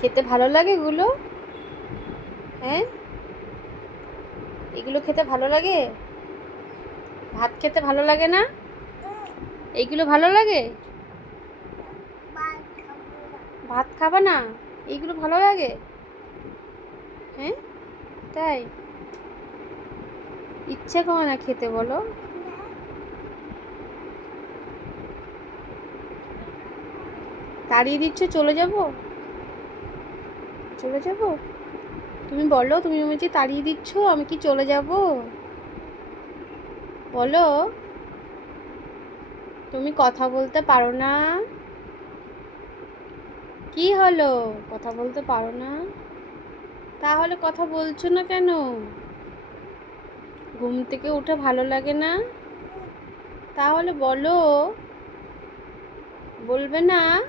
খেতে ভালো লাগে এগুলো? হ্যাঁ, এগুলো খেতে ভালো লাগে? ভাত খেতে ভালো লাগে না? এইগুলো ভালো লাগে? ভাত খাবে না? এইগুলো ভালো লাগে? হ্যাঁ, তাই? ইচ্ছে করে না খেতে বলো? তাড়িয়ে দিচ্ছ, চলে যাব? চলে যাব? তুমি বলো, তুমি আমাকে যে তাড়িয়ে দিচ্ছ, আমি কি চলে যাব? বলো। তুমি কথা বলতে পারো না? কি হলো? কথা বলতে পারো না? তাহলে কথা বলছো না কেন? ঘুম থেকে উঠে ভালো লাগে না? তাহলে বলো। বলবে না?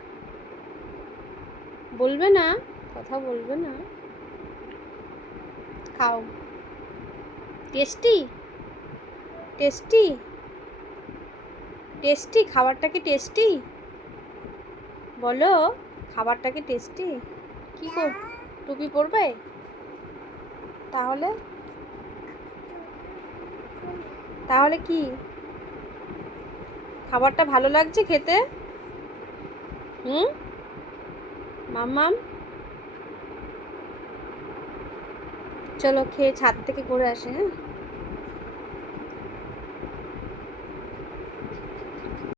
বলবে না? কথা বলবে না? খাও। টেস্টি? টেস্টি? টেস্টি? খাবারটা কি টেস্টি? বলো, খাবারটা কি টেস্টি? কি কর, টুপি পরবে? তাহলে? তাহলে কি? খাবারটা ভালো লাগছে খেতে? হুম, মাম্মাম? চলো খেয়ে ছাদ থেকে করে আসে, হ্যাঁ।